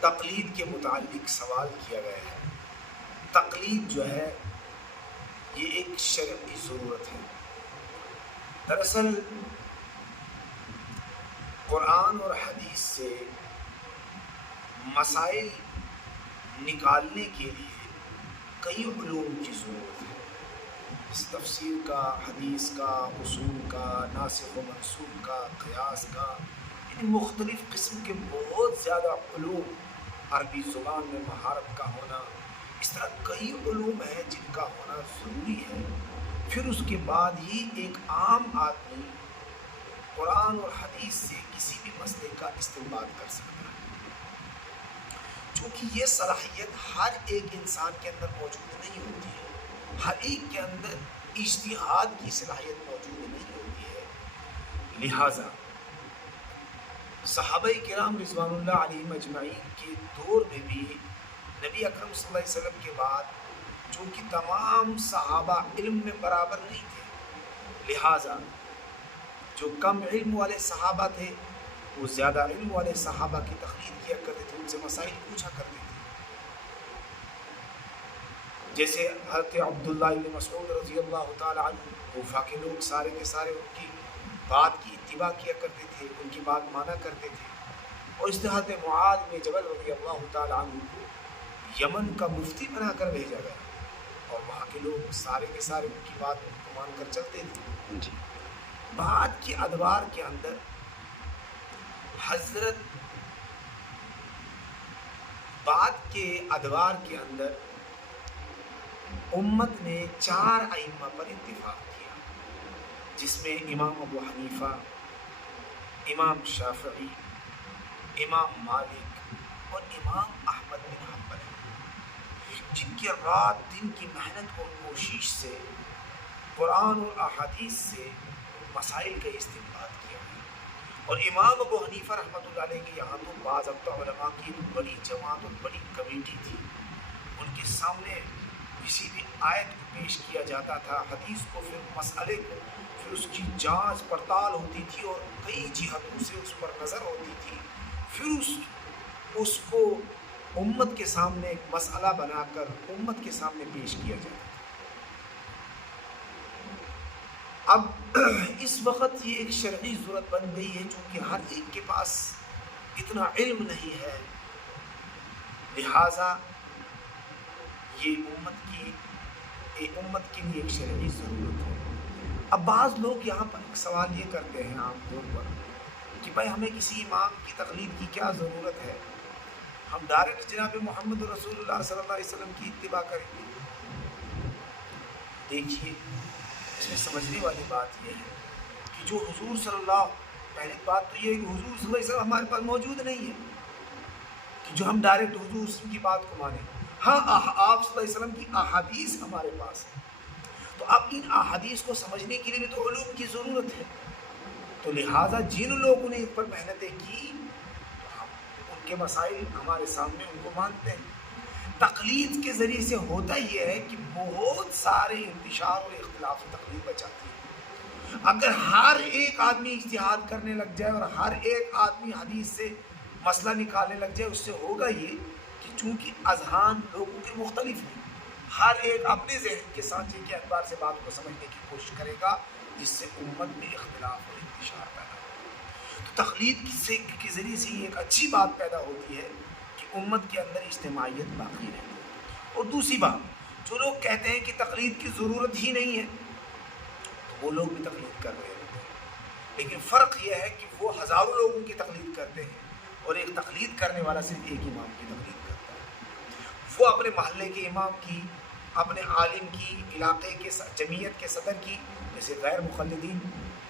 تقلید کے متعلق سوال کیا گیا ہے۔ تقلید جو ہے یہ ایک شرعی ضرورت ہے۔ دراصل قرآن اور حدیث سے مسائل نکالنے کے لیے کئی علوم کی ضرورت ہے، اس تفسیر کا، حدیث کا، اصول کا، ناسخ و منسوخ کا، قیاس کا، یعنی مختلف قسم کے بہت زیادہ علوم، عربی زبان میں مہارت کا ہونا، اس طرح کئی علوم ہیں جن کا ہونا ضروری ہے۔ پھر اس کے بعد ہی ایک عام آدمی قرآن اور حدیث سے کسی بھی مسئلے کا استنباط کر سکتا ہے، چونکہ یہ صلاحیت ہر ایک انسان کے اندر موجود نہیں ہوتی ہے، ہر ایک کے اندر اجتہاد کی صلاحیت موجود نہیں ہوتی ہے۔ لہٰذا صحابہ کرام رضوان اللہ علیہم اجمعین کے دور میں بھی نبی اکرم صلی اللہ علیہ وسلم کے بعد چونکہ تمام صحابہ علم میں برابر نہیں تھے، لہٰذا جو کم علم والے صحابہ تھے وہ زیادہ علم والے صحابہ کی تقلید کیا کرتے تھے، ان سے مسائل پوچھا کرتے تھے۔ جیسے حضرت عبداللہ بن مسعود رضی اللہ تعالی عنہ، کوفہ کے لوگ سارے کے سارے ان کی بات کی اتباع کیا کرتے تھے، ان کی بات مانا کرتے تھے، اور اس طرح حضرت معاذ بن جبل رضی اللہ تعالی عنہ کو یمن کا مفتی بنا کر بھیجا گیا، اور وہاں کے لوگ سارے کے سارے ان کی بات کو مان کر چلتے تھے۔ بات کے ادوار کے اندر امت نے 4 ائمہ پر اتفاق کیا، جس میں امام ابو حنیفہ، امام شافعی، امام مالک اور امام احمد بن حنبل ہیں، جن کی رات دن کی محنت اور کوشش سے قرآن اور احادیث سے مسائل کا استنباط کیا ہے۔ اور امام ابو حنیفہ رحمۃ اللہ علیہ کے یہاں تو باضابطہ علماء کی ایک بڑی جماعت اور بڑی کمیٹی تھی، ان کے سامنے کسی بھی آیت کو پیش کیا جاتا تھا، حدیث کو، پھر مسئلے کو، پھر اس کی جانچ پڑتال ہوتی تھی اور کئی جہتوں سے اس پر نظر ہوتی تھی، پھر اس کو امت کے سامنے ایک مسئلہ بنا کر امت کے سامنے پیش کیا جاتا تھا۔ اب اس وقت یہ ایک شرعی ضرورت بن گئی ہے، چونکہ ہر ایک کے پاس اتنا علم نہیں ہے، لہٰذا یہ امت کے لیے ایک شرعی ضرورت ہے۔ اب بعض لوگ یہاں پر ایک سوال یہ کرتے ہیں عام طور پر کہ بھائی ہمیں کسی امام کی تقلید کی کیا ضرورت ہے، ہم ڈائریکٹ جناب محمد رسول اللہ صلی اللہ علیہ وسلم کی اتباع کریں گے۔ دیکھیے، اس میں سمجھنے والی بات یہ ہے کہ جو حضور صلی اللہ، پہلی بات تو یہ ہے کہ حضور صلی اللہ علیہ وسلم ہمارے پاس موجود نہیں ہے کہ جو ہم ڈائریکٹ حضور صلی اللہ علیہ وسلم کی بات کو مانیں۔ ہاں، آپ صلی اللہ علیہ وسلم کی احادیث ہمارے پاس ہے، تو اب ان احادیث کو سمجھنے کے لیے بھی تو علوم کی ضرورت ہے، تو لہٰذا جن لوگوں نے ان پر محنتیں کی ہم ان کے مسائل ہمارے سامنے، ان کو مانتے ہیں۔ تقلید کے ذریعے سے ہوتا یہ ہے کہ بہت سارے انتشار اور اختلاف تقلید بچاتی ہے۔ اگر ہر ایک آدمی اجتہاد کرنے لگ جائے اور ہر ایک آدمی حدیث سے مسئلہ نکالنے لگ جائے، اس سے ہوگا یہ کہ چونکہ اذہان لوگوں کے مختلف ہیں، ہر ایک اپنے ذہن کے سانچے کے اعتبار سے بات کو سمجھنے کی کوشش کرے گا، جس سے امت میں اختلاف اور انتشار پیدا ہوگا۔ تو تقلید کے ذریعے سے یہ ایک اچھی بات پیدا ہوتی ہے کہ امت کے اندر اجتماعیت باقی رہے۔ اور دوسری بات، جو لوگ کہتے ہیں کہ تقلید کی ضرورت ہی نہیں ہے، تو وہ لوگ بھی تقلید کر رہے ہوتے ہیں، لیکن فرق یہ ہے کہ وہ ہزاروں لوگوں کی تقلید کرتے ہیں اور ایک تقلید کرنے والا صرف ایک امام کی تقلید کرتا ہے۔ وہ اپنے محلے کے امام کی، اپنے عالم کی، علاقے کے جمعیت کے صدر کی، جیسے غیر مقلدین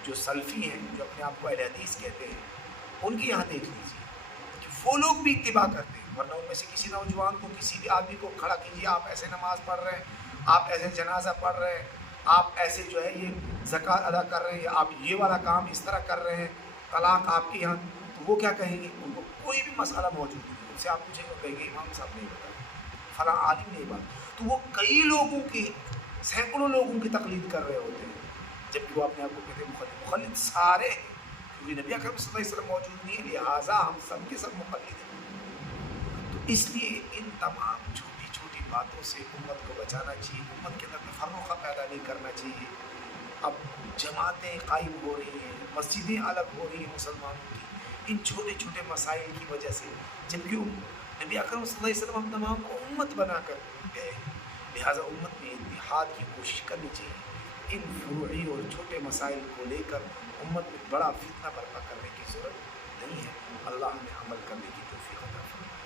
جو سلفی ہیں، جو اپنے آپ کو اہل حدیث کہتے ہیں، ان کی یہاں دیکھ لیجیے کہ وہ لوگ بھی اتباع کرتے ہیں۔ ورنہ ان میں سے کسی نوجوان کو، کسی بھی آدمی کو کھڑا کیجیے، آپ ایسے نماز پڑھ رہے ہیں، آپ ایسے جنازہ پڑھ رہے ہیں، آپ ایسے جو ہے یہ زکوٰۃ ادا کر رہے ہیں، آپ یہ والا کام اس طرح کر رہے ہیں، طلاق آپ کے یہاں، تو وہ کیا کہیں گے؟ ان کو کوئی بھی مسئلہ موجود نہیں، ان سے آپ پوچھیں گے، کہیں گے امام صاحب نہیں بتا، فلاں عالم نہیں بات۔ تو وہ کئی لوگوں کی، سینکڑوں لوگوں کی تقلید کر رہے ہوتے ہیں، جبکہ وہ اپنے آپ کو کہتے ہیں مقلد۔ مقلد سارے، کیونکہ نبی اکرم صلی اللہ علیہ وسلم موجود نہیں ہے، لہٰذا ہم سب کے سب مقلد ہیں۔ اس لیے ان تمام چھوٹی چھوٹی باتوں سے امت کو بچانا چاہیے، امت کے اندر تفرقہ پیدا نہیں کرنا چاہیے۔ اب جماعتیں قائم ہو رہی ہیں، مسجدیں الگ ہو رہی ہیں مسلمانوں کی، ان چھوٹے چھوٹے مسائل کی وجہ سے، جبکہ نبی اکرم صلی اللہ علیہ وسلم ہم تمام کو امت بنا کر گئے، لہٰذا امت میں اتحاد کی کوشش کرنی چاہیے۔ ان فروعی اور چھوٹے مسائل کو لے کر امت میں بڑا فتنہ برپا کرنے کی ضرورت نہیں ہے۔ اللہ ہمیں عمل کرنے کی توفیق عطا فرمائے۔